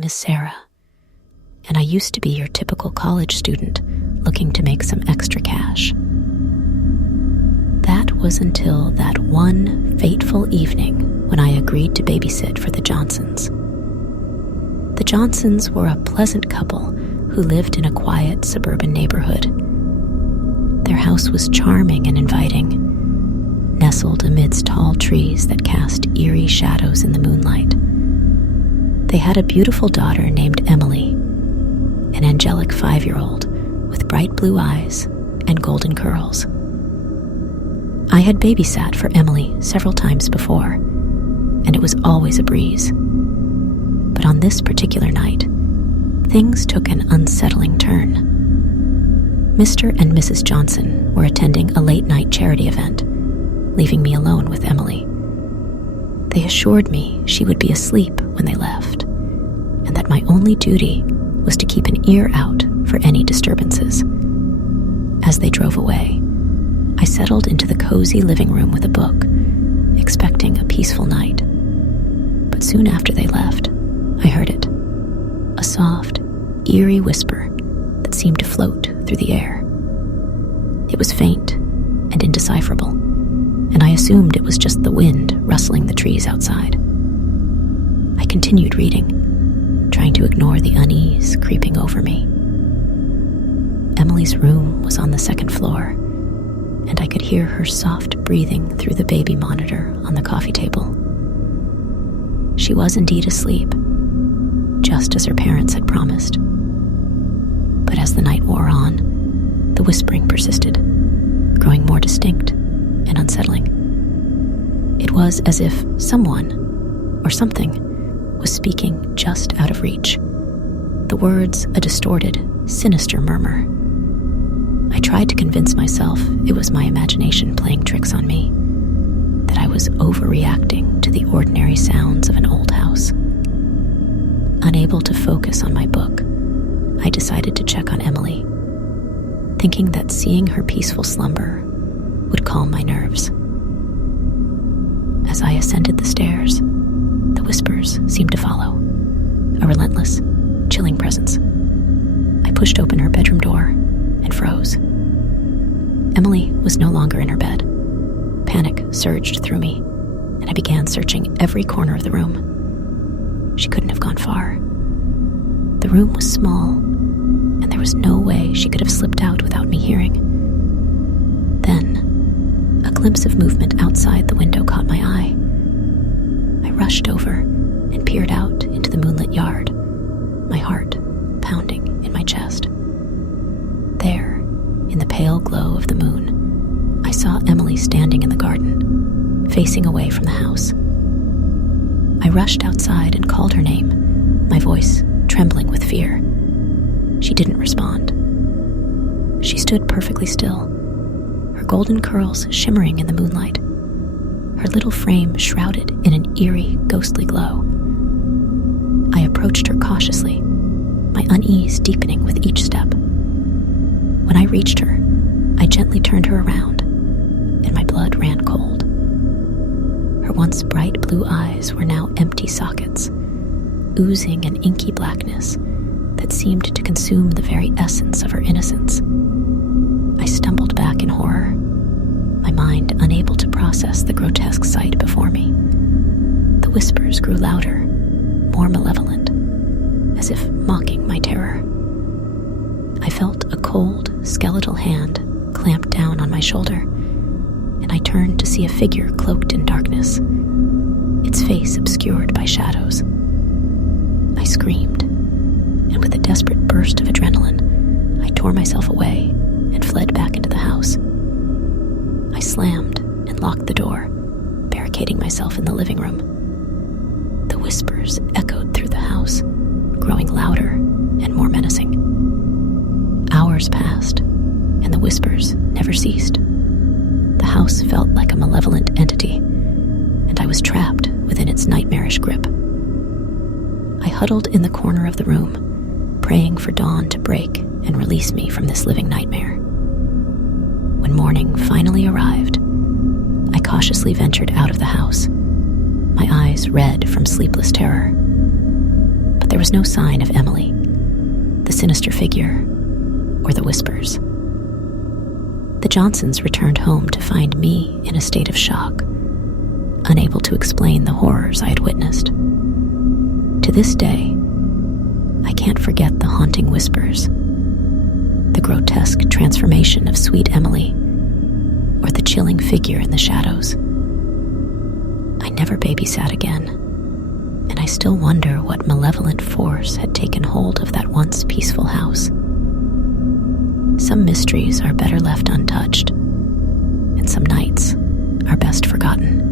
name is Sarah, and I used to be your typical college student looking to make some extra cash. That was until that one fateful evening when I agreed to babysit for the Johnsons. The Johnsons were a pleasant couple who lived in a quiet suburban neighborhood. Their house was charming and inviting, nestled amidst tall trees that cast eerie shadows in the moonlight. They had a beautiful daughter named Emily, an angelic 5-year-old with bright blue eyes and golden curls. I had babysat for Emily several times before, and it was always a breeze. But on this particular night, things took an unsettling turn. Mr. and Mrs. Johnson were attending a late-night charity event, leaving me alone with Emily. They assured me she would be asleep when they left, and that my only duty was to keep an ear out for any disturbances. As they drove away, I settled into the cozy living room with a book, expecting a peaceful night. But soon after they left, I heard it, a soft, eerie whisper that seemed to float through the air. It was faint and indecipherable, and I assumed it was just the wind rustling the trees outside. I continued reading, trying to ignore the unease creeping over me. Emily's room was on the second floor, and I could hear her soft breathing through the baby monitor on the coffee table. She was indeed asleep, just as her parents had promised. But as the night wore on, the whispering persisted, growing more distinct and unsettling. It was as if someone or something was speaking just out of reach, the words a distorted, sinister murmur. I tried to convince myself it was my imagination playing tricks on me, that I was overreacting to the ordinary sounds of an old house. Unable to focus on my book, I decided to check on Emily, thinking that seeing her peaceful slumber would calm my nerves. As I ascended the stairs, the whispers seemed to follow, a relentless, chilling presence. I pushed open her bedroom door and froze. Emily was no longer in her bed. Panic surged through me, and I began searching every corner of the room. She couldn't have gone far. The room was small, and there was no way she could have slipped out without me hearing. Then, a glimpse of movement outside the window caught my eye. I rushed over and peered out into the moonlit yard, my heart pounding in my chest. There, in the pale glow of the moon, I saw Emily standing in the garden, facing away from the house. I rushed outside and called her name, my voice trembling with fear. She didn't respond. She stood perfectly still, her golden curls shimmering in the moonlight, her little frame shrouded in an eerie, ghostly glow. I approached her cautiously, my unease deepening with each step. When I reached her, I gently turned her around, and my blood ran cold. Her once bright blue eyes were now empty sockets, oozing an inky blackness that seemed to consume the very essence of her innocence. I stumbled back in horror, my mind unable to process the grotesque sight before me. The whispers grew louder, more malevolent, as if mocking my terror. I felt a cold, skeletal hand clamp down on my shoulder, and I turned to see a figure cloaked in darkness, its face obscured by shadows. I screamed, and with a desperate burst of adrenaline, I tore myself away and fled back into the house. I slammed and locked the door, barricading myself in the living room. The whispers echoed through the house, growing louder and more menacing. Hours passed, and the whispers never ceased. The house felt like a malevolent entity, and I was trapped within its nightmarish grip. I huddled in the corner of the room, praying for dawn to break and release me from this living nightmare. When morning finally arrived, I cautiously ventured out of the house, my eyes red from sleepless terror. But there was no sign of Emily, the sinister figure, or the whispers. The Johnsons returned home to find me in a state of shock, unable to explain the horrors I had witnessed. To this day, I can't forget the haunting whispers, the grotesque transformation of sweet Emily, or the chilling figure in the shadows. I never babysat again, and I still wonder what malevolent force had taken hold of that once peaceful house. Some mysteries are better left untouched, and some nights are best forgotten.